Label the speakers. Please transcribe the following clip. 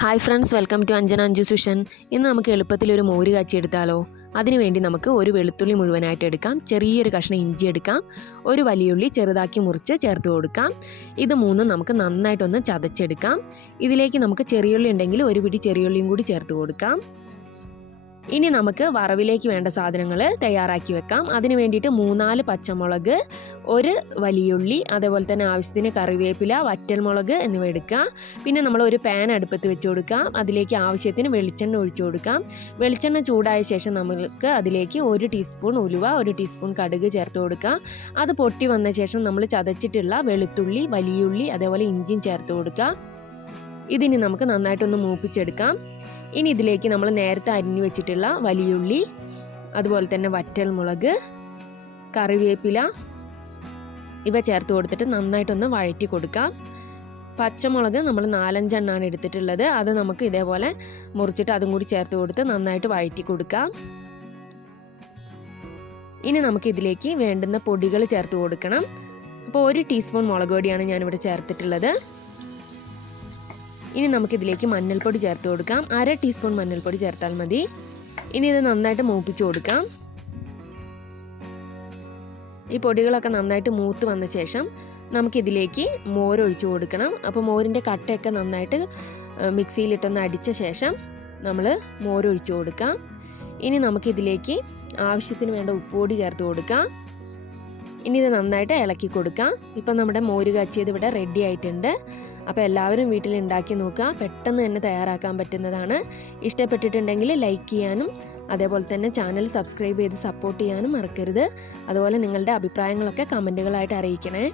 Speaker 1: Hi friends welcome to Anjana Anju Sushan ഇന്ന് നമുക്ക് എളുപ്പത്തിൽ ഒരു മോര് കാച്ചിയെടുത്താലോ അതിനുവേണ്ടി നമുക്ക് ഒരു വെളുത്തുള്ളി മുഴുവനായിട്ട് എടുക്കാം. ചെറിയൊരു കഷ്ണം ഇഞ്ചി എടുക്കാം. ഒരു വലിയുള്ളി ചെറുതാക്കി മുറിച്ച് ചേർത്ത് കൊടുക്കാം. ഇത് മൂന്നും നമുക്ക് നന്നായിട്ടൊന്ന് ചതച്ചെടുക്കാം. ഇതിലേക്ക് നമുക്ക് ചെറിയുള്ളി ഉണ്ടെങ്കിൽ ഒരു പിടി ചെറിയുള്ളിയും കൂടി ചേർത്ത് കൊടുക്കാം. ഇനി നമുക്ക് വറവിലേക്ക് വേണ്ട സാധനങ്ങൾ തയ്യാറാക്കി വെക്കാം. അതിന് വേണ്ടിയിട്ട് മൂന്നാൽ പച്ചമുളക് ഒരു വലിയുള്ളി അതേപോലെ തന്നെ ആവശ്യത്തിന് കറിവേപ്പില വറ്റൽമുളക് എന്നിവ എടുക്കുക പിന്നെ നമ്മൾ ഒരു പാൻ അടുപ്പത്ത് വെച്ച് കൊടുക്കാം. അതിലേക്ക് ആവശ്യത്തിന് വെളിച്ചെണ്ണ ഒഴിച്ചു കൊടുക്കാം. വെളിച്ചെണ്ണ ചൂടായ ശേഷം നമുക്ക് അതിലേക്ക് ഒരു ടീസ്പൂൺ ഉലുവ ഒരു ടീസ്പൂൺ കടുക് ചേർത്ത് കൊടുക്കാം. അത് പൊട്ടി വന്ന ശേഷം നമ്മൾ ചതച്ചിട്ടുള്ള വെളുത്തുള്ളി വലിയുള്ളി അതേപോലെ ഇഞ്ചിയും ചേർത്ത് കൊടുക്കുക ഇതിനി നമുക്ക് നന്നായിട്ടൊന്ന് മൂപ്പിച്ചെടുക്കാം. ഇനി ഇതിലേക്ക് നമ്മൾ നേരത്തെ അരിഞ്ഞു വെച്ചിട്ടുള്ള വലിയുള്ളി അതുപോലെ തന്നെ വറ്റൽ മുളക് കറിവേപ്പില ഇവ ചേർത്ത് കൊടുത്തിട്ട് നന്നായിട്ടൊന്ന് വഴറ്റി കൊടുക്കാം. പച്ചമുളക് നമ്മൾ നാലഞ്ചെണ്ണാണ് എടുത്തിട്ടുള്ളത്. അത് നമുക്ക് ഇതേപോലെ മുറിച്ചിട്ട് അതും കൂടി ചേർത്ത് കൊടുത്ത് നന്നായിട്ട് വഴറ്റി കൊടുക്കാം. ഇനി നമുക്ക് ഇതിലേക്ക് വേണ്ടുന്ന പൊടികൾ ചേർത്ത് കൊടുക്കണം. അപ്പോൾ ഒരു ടീസ്പൂൺ മുളക് പൊടിയാണ് ഞാനിവിടെ ചേർത്തിട്ടുള്ളത്. ഇനി നമുക്കിതിലേക്ക് മഞ്ഞൾപ്പൊടി ചേർത്ത് കൊടുക്കാം. അര ടീസ്പൂൺ മഞ്ഞൾപ്പൊടി ചേർത്താൽ മതി. ഇനി ഇത് നന്നായിട്ട് മൂപ്പിച്ചു കൊടുക്കാം. ഈ പൊടികളൊക്കെ നന്നായിട്ട് മൂത്ത് വന്ന ശേഷം നമുക്കിതിലേക്ക് മോരൊഴിച്ചു കൊടുക്കണം. അപ്പോൾ മോരിന്റെ കട്ടയൊക്കെ നന്നായിട്ട് മിക്സിയിലിട്ടൊന്ന് അടിച്ച ശേഷം നമ്മൾ മോരൊഴിച്ചു കൊടുക്കാം. ഇനി നമുക്കിതിലേക്ക് ആവശ്യത്തിന് വേണ്ട ഉപ്പുപൊടി ചേർത്ത് കൊടുക്കാം. ഇനി ഇത് നന്നായിട്ട് ഇളക്കി കൊടുക്കാം. ഇപ്പം നമ്മുടെ മോര് കാച്ചിയത് ഇവിടെ റെഡി ആയിട്ടുണ്ട്. അപ്പോൾ എല്ലാവരും വീട്ടിൽ ഉണ്ടാക്കി നോക്കുക. പെട്ടെന്ന് തന്നെ തയ്യാറാക്കാൻ പറ്റുന്നതാണ്. ഇഷ്ടപ്പെട്ടിട്ടുണ്ടെങ്കിൽ ലൈക്ക് ചെയ്യാനും അതേപോലെ തന്നെ ചാനൽ സബ്സ്ക്രൈബ് ചെയ്ത് സപ്പോർട്ട് ചെയ്യാനും മറക്കരുത്. അതുപോലെ നിങ്ങളുടെ അഭിപ്രായങ്ങളൊക്കെ കമന്റുകളായിട്ട് അറിയിക്കണേ.